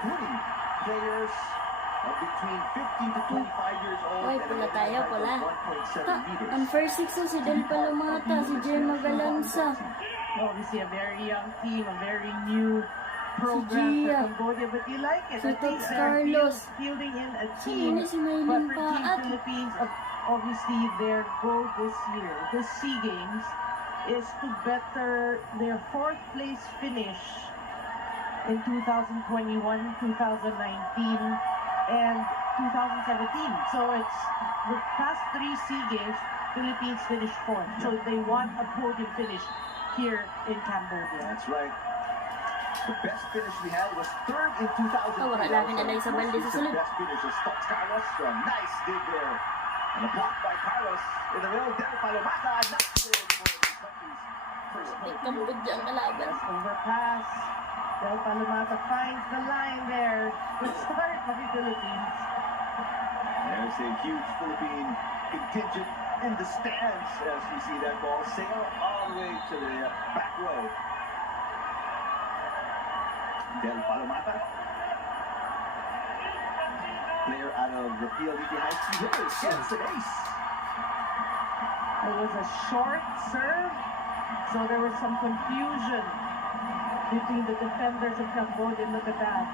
recruiting players between 15 to 25 years old. Ay, and pula an tayo, height of pula. 1.7 meters. Ang first six si Del Palomata, si Jen Magalansa. Obviously, a very young team, a very new program for Cambodia, but you like it. I think they're fielding in a team. But for Team Philippines, obviously, their goal this year, this SEA Games, is to better their fourth place finish in 2021, 2019, and 2017. So it's the past 3 SEA Games, Philippines finished fourth. So they want a podium finish here in Cambodia. That's right. The best finish we had was third in 2003. Wala lagi na lang sa balde sa sunod. Best finish was Carlos. A nice dig there. And a block by Carlos in the middle. Del Palomata. Not good for the country's first point. Cambodia ang kalaban. Yes, overpass. Del Palomata finds the line there. Good start for the Philippines. There's a huge Philippine contingent in the stands as we see that ball sail all the way to the back row. Del Palomata, player out of the PLDT High School, gets an ace. It was a short serve, so there was some confusion between the defenders of Cambodia. Look at that.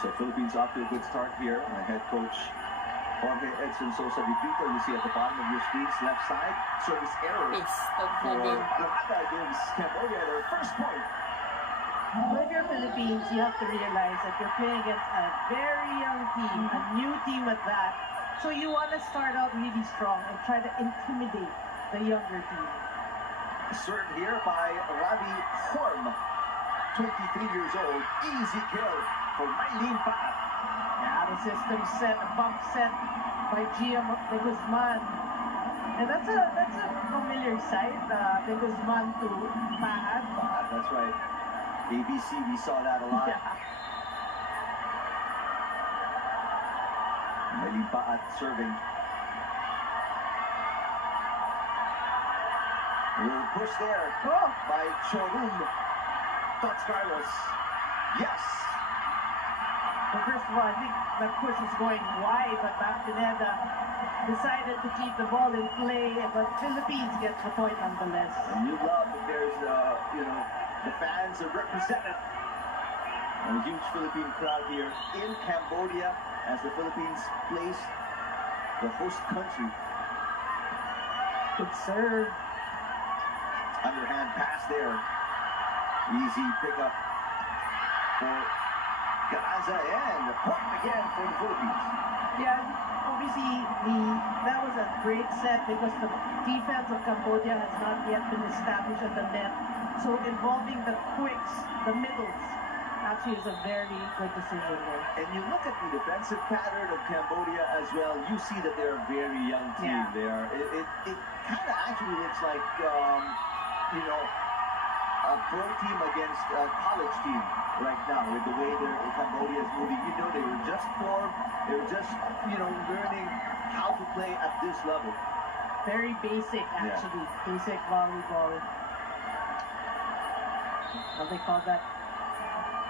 So Philippines off to a good start here. Head coach Jorge Edson Sosa Dipito, you see at the bottom of your screens, left side, service error for Palomata gives Cambodia their first point. With your Philippines, you have to realize that you're playing against a very young team, a new team at that. So you want to start out really strong and try to intimidate the younger team. Served here by Ravi Horm, 23 years old. Easy kill for Maylene Paat. Yeah, the system set, a bump set by Gia de Guzman. And that's a familiar sight, de Guzman to Paat. That's right. ABC, we saw that a lot. Yeah. Maylene Paat serving. A little push there by Chorum. Tots Carlos. Yes. Well, first of all, I think that push was going wide, but Pineda decided to keep the ball in play, but Philippines gets the point nonetheless. And you love that there's, the fans are represented. And a huge Philippine crowd here in Cambodia as the Philippines place the host country. Good serve. Underhand pass there. Easy pickup for Galanza, and a point again for the Philippines. Yeah, obviously that was a great set because the defense of Cambodia has not yet been established at the net. So involving the quicks, the middles, actually is a very good decision there. And you look at the defensive pattern of Cambodia as well, you see that they're a very young team there. It kind of actually looks like, a pro team against a college team right now with the way Cambodia is moving. You know, they were just formed, they were just, learning how to play at this level. Very basic, actually. Basic volleyball. How they call that?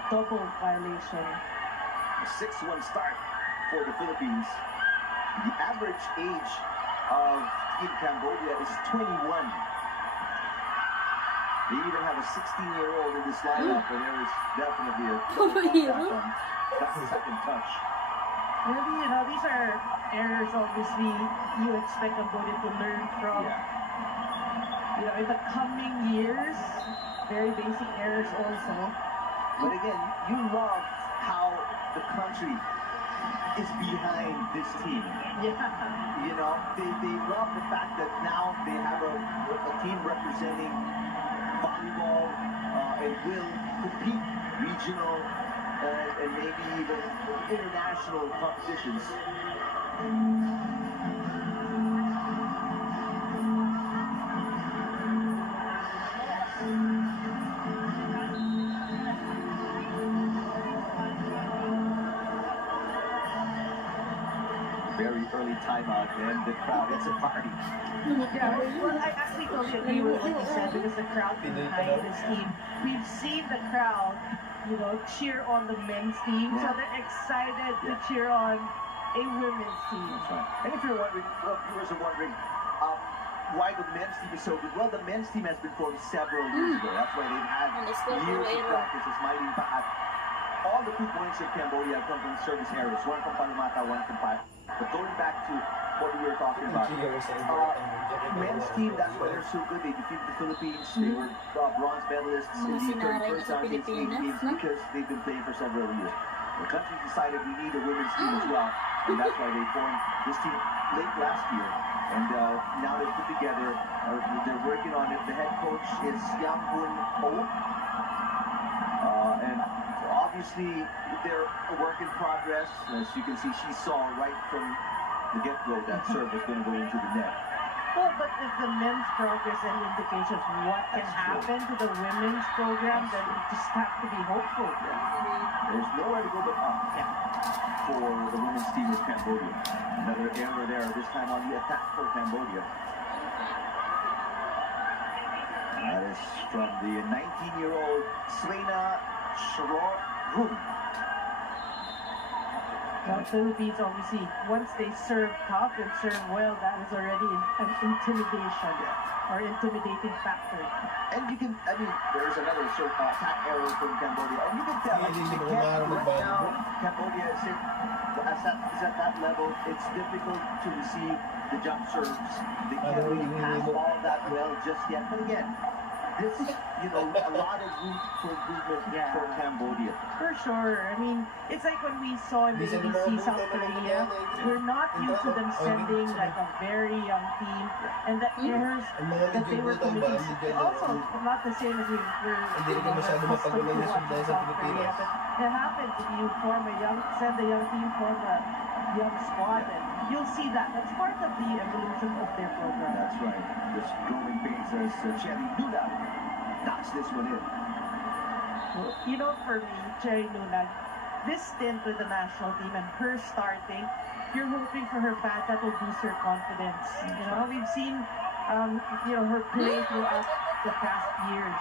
Double violation. A 6-1 start for the Philippines. The average age of Team Cambodia is 21. They even have a 16-year-old in this lineup, and there is definitely that's the second touch. Maybe, these are errors, obviously, you expect Cambodia to learn from. In the coming years, very basic errors also. But again, you love how the country is behind this team. Yeah. They love the fact that now they have a team representing volleyball and will compete regional and maybe even international competitions. Very early timeout, and the crowd, it's a party. Yeah, well, I actually totally agree with what you said because the crowd behind this team, we've seen the crowd, cheer on the men's team, so they're excited to cheer on a women's team. That's right. And if you're wondering, viewers are wondering, why the men's team is so good, well, the men's team has been formed several years ago. That's why they've had years of practice. As my impact, all the 2 points in Cambodia have come from service areas, one from Palumata, one from Pat. But going back to what we were talking about, men's team, that's why they're so good. They defeated the Philippines. They were bronze medalists in the 31st Southeast Asian Games because they've been playing for several years. The country decided we need a women's team as well, and that's why they formed this team late last year. And now they're put together. They're working on it. The head coach is Yang Hoon Oh. And obviously, they're a work in progress. As you can see, she saw right from the get-go that serve was going to go into the net. Well, but if the men's progress and indications of what can happen to the women's program, then we just have to be hopeful. There's nowhere to go but up for the women's team of Cambodia. Another error there, this time on the attack for Cambodia. That is from the 19-year-old Slena Shrorun. The Philippines, obviously, once they serve tough and serve well, that is already an intimidation or intimidating factor. And you can, there's another attack error from Cambodia. And you can tell, right now, Cambodia is at that level. It's difficult to receive the jump serves. They can't really pass all that well just yet. But again, this, a lot of room for improvement for Cambodia. For sure. It's like when we saw in the ABC South Korea, we're not used to them sending like a very young team, and the errors that they were committing. Also, not the same as we were accustomed to watching South Korea, but it happens if you send a young team, form a young squad, and you'll see that. That's part of the evolution of their program. That's right. Just growing pains as Cherry Nunag knocks this one in. Well, for me, Cherry Nunag, this stint with the national team and her starting, you're hoping for her back that will boost her confidence. We've seen, her play throughout the past years.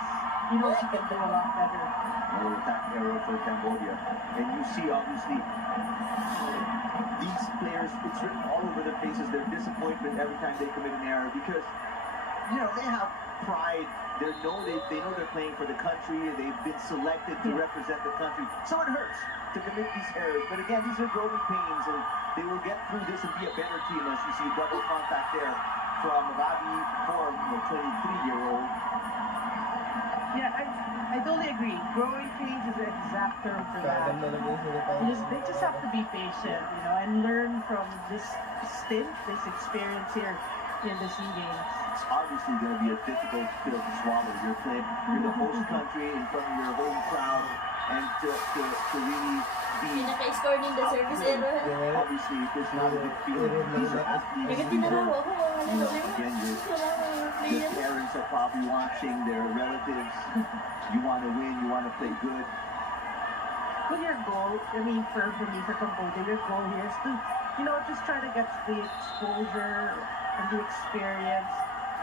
She can do a lot better. Another attack error for Cambodia. And you see, obviously, these players, it's written all over their faces, their disappointment every time they commit an error because, they have pride. They know they're playing for the country. They've been selected to represent the country. So it hurts to commit these errors. But again, these are growing pains, and they will get through this and be a better team. As you see, double contact there from Ravi Form, the 23-year-old. Yeah, I totally agree. Growing pains is the exact term for that. They just have to be patient, and learn from this stint, this experience here in the SEA Games. It's obviously going to be a difficult pill to swallow. You're the host country in front of your home crowd, and to really be... Pinaka-score din the service error. Obviously, it's not a good feeling. These are athletes. Again, your parents are probably watching, their relatives. You want to win, you want to play good. Well, your goal, for me, for Cambodia, your goal here is to, just try to get the exposure and the experience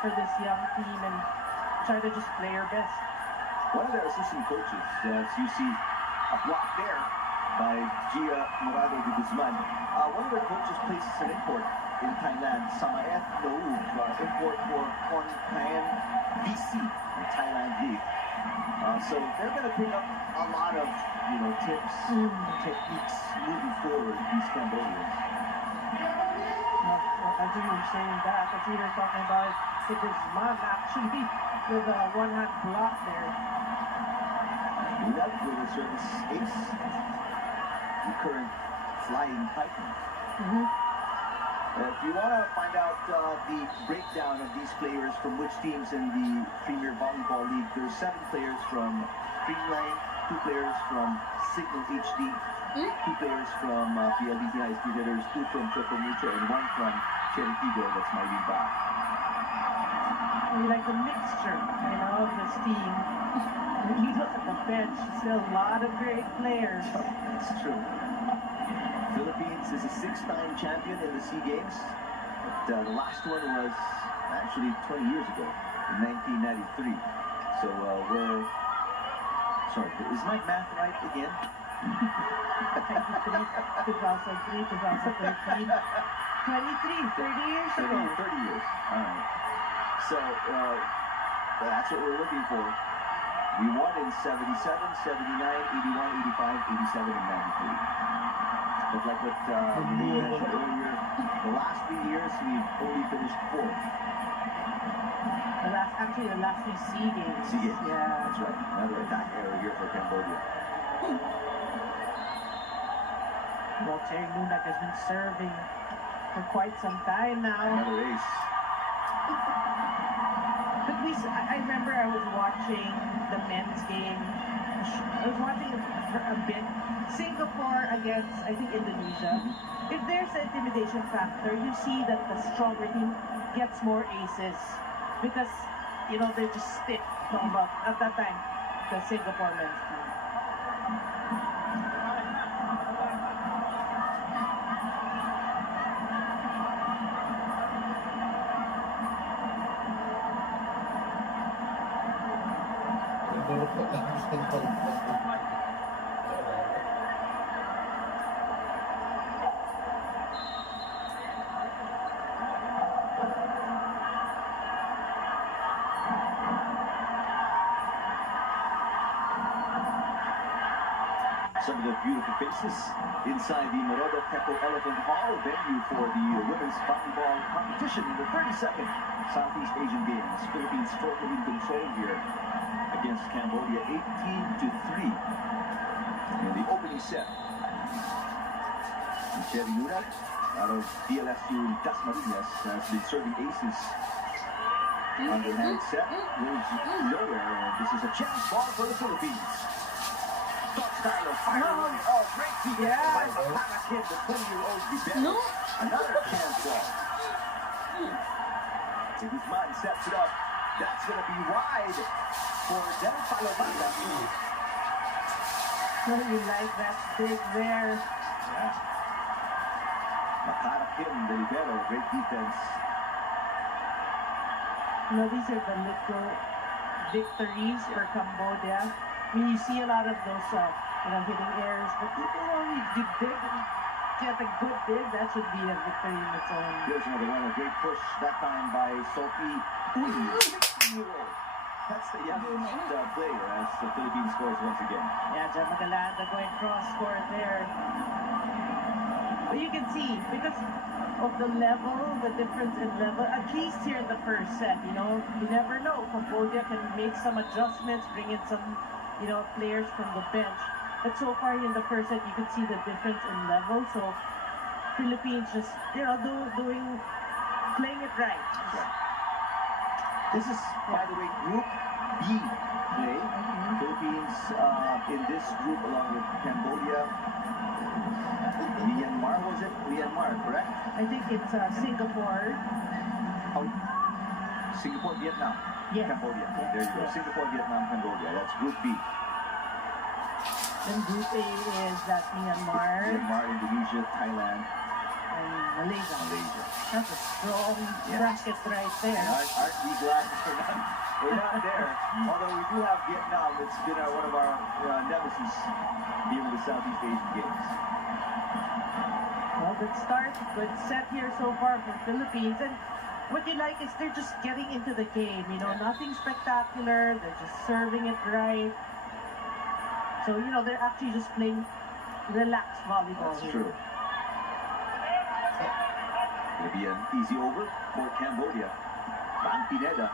for this young team and try to just play your best. One of their assistant coaches, as you see a block there by Gia Morado de Guzman, one of their coaches places an import in Thailand, Samaet Noog, import for Khon Kaen VC in Thailand League. So they're going to pick up a lot of, tips, techniques moving forward, these Cambodians. As you were saying that, as you were talking about Guzman actually with a one-hand block there. Nunag with a service ace, the current flying Titan. If you want to find out the breakdown of these players from which teams in the Premier Volleyball League, there's 7 players from Streamline, 2 players from Signal HD, 2 players from PLDT High Speed Hitters, 2 from Triple Mutual, and 1 from Cherry Tigo, that's my lead back. We like the mixture, of this team. When you look at the bench, still a lot of great players. That's true. Philippines is a 6-time champion in the SEA Games. But, the last one was actually 20 years ago, in 1993. So we're... Sorry, is my math right again? 2003, 2013. 23, 30 years ago. 30 years. All right. So that's what we're looking for. We won in 77, 79, 81, 85, 87, and 93. But like what you mentioned earlier, the last 3 years we've only finished fourth. Actually, the last 3 SEA Games. SEA Games. Yeah. That's right. Another attack error here for Cambodia. Well, Terry Lunak has been serving for quite some time now. Another ace. But I remember I was watching the men's game. I was watching it for a bit. Singapore against, I think, Indonesia. If there's an intimidation factor, you see that the stronger team gets more aces because, you know, they're just stiff. About at that time, the Singapore men's team. Some of the beautiful faces inside the Morodo Teco Elephant Hall, venue for the women's volleyball competition in the 32nd Southeast Asian Games. Philippines totally in control here against Cambodia, 18-3 in the opening set. Terry Lunak out of DLSU Dasmariñas has been serving aces. Underhand set goes nowhere, and this is a chance ball for the Philippines. Oh, great defense by Makara Kid, the 20-year-old defender. No. Another chance ball. Guzman sets it up. That's going to be wide for Del Palomanda. Well, you like that big there. Yeah. Makara Kim, the libero, great defense. You know, these are the little victories for Cambodia. I mean, you see a lot of those, hitting errors, but you know, you big and get a good big, that should be a victory in its own. Here's another one, a great push, that time by Sophie Uy. 16-year-old. That's the youngest player as the Philippines scores once again. Yeah, Jan Magalanda going cross-court there. But you can see, because of the level, the difference in level, at least here in the first set, you know, you never know. Cambodia can make some adjustments, bring in some, players from the bench. But so far in the first set, you can see the difference in level. So Philippines just, playing it right. This is, by the way, Group B play. Philippines in this group along with Cambodia. Myanmar, was it? Myanmar, correct? I think it's Singapore. Oh, Singapore, Vietnam. Yes. Cambodia. Yes. There you go. Yes. Singapore, Vietnam, Cambodia. That's Group B. Then Group A is Myanmar Myanmar, Indonesia, Thailand, and Malaysia. Malaysia. That's a strong bracket right there. And aren't we glad we're not there? Although we do have Vietnam. It's been one of our nemesis here in the Southeast Asian Games. Well, good start, good set here so far for Philippines. And what you like is they're just getting into the game, nothing spectacular. They're just serving it right. So, they're actually just playing relaxed volleyball. That's here. true. It'll be an easy over for Cambodia. Bang Pineda.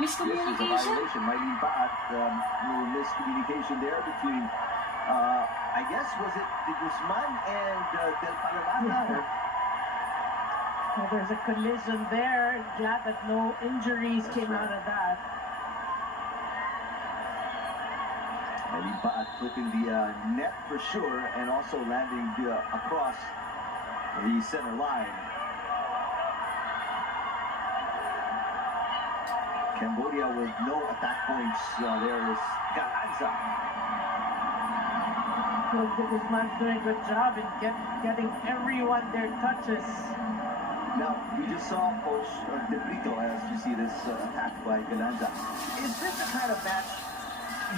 Miscommunication. Yes, violation. Mylene Paat, little miscommunication there between, I guess, was it the Guzman and Del Palomanda? Well, there's a collision there. Glad that no injuries came out of that. Mylene Paat clipping the net for sure, and also landing across the center line. Cambodia with no attack points. There is Galanza. Coach Guzman's doing a good job in getting everyone their touches. Now, we just saw Coach De Brito, as you see this attack by Galanza. Is this the kind of match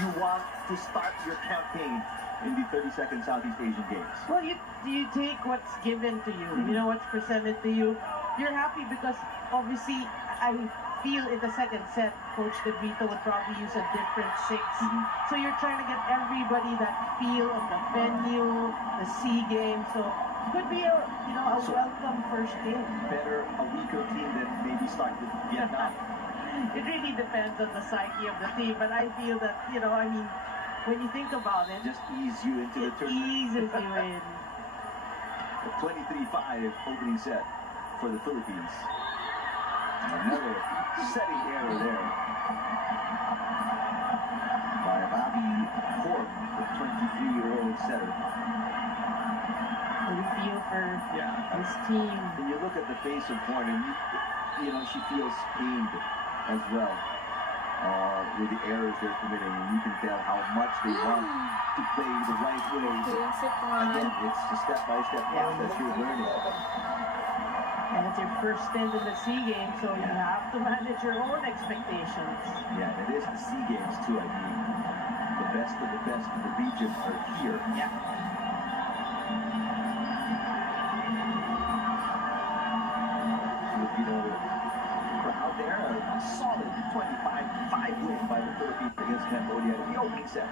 you want to start your campaign in the 32nd Southeast Asian Games? Well, you take what's given to you, you know, what's presented to you. You're happy because obviously I feel in the second set, Coach De Brito would probably use a different six. So you're trying to get everybody that feel of the venue, the SEA Games. So could be a welcome first game. Better a weaker team than maybe start with Vietnam. It really depends on the psyche of the team, but I feel that, when you think about it, Just ease you into the it tournament. eases you in. A 23-5 opening set for the Philippines. Another setting error there by Bobby Horn, the 23-year-old setter. We feel for his team. When you look at the face of Horn, and she feels pained as well with the errors they're committing, and you can tell how much they want to play the right way. Again, it's a step-by-step process you're learning. And it's your first stint in the SEA Games, so you have to manage your own expectations. Yeah, it is the SEA Games too. I mean, the best of the best of the region are here. Yeah. Filipino crowd there, a solid 25-5 win by the Philippines against Cambodia in the opening set.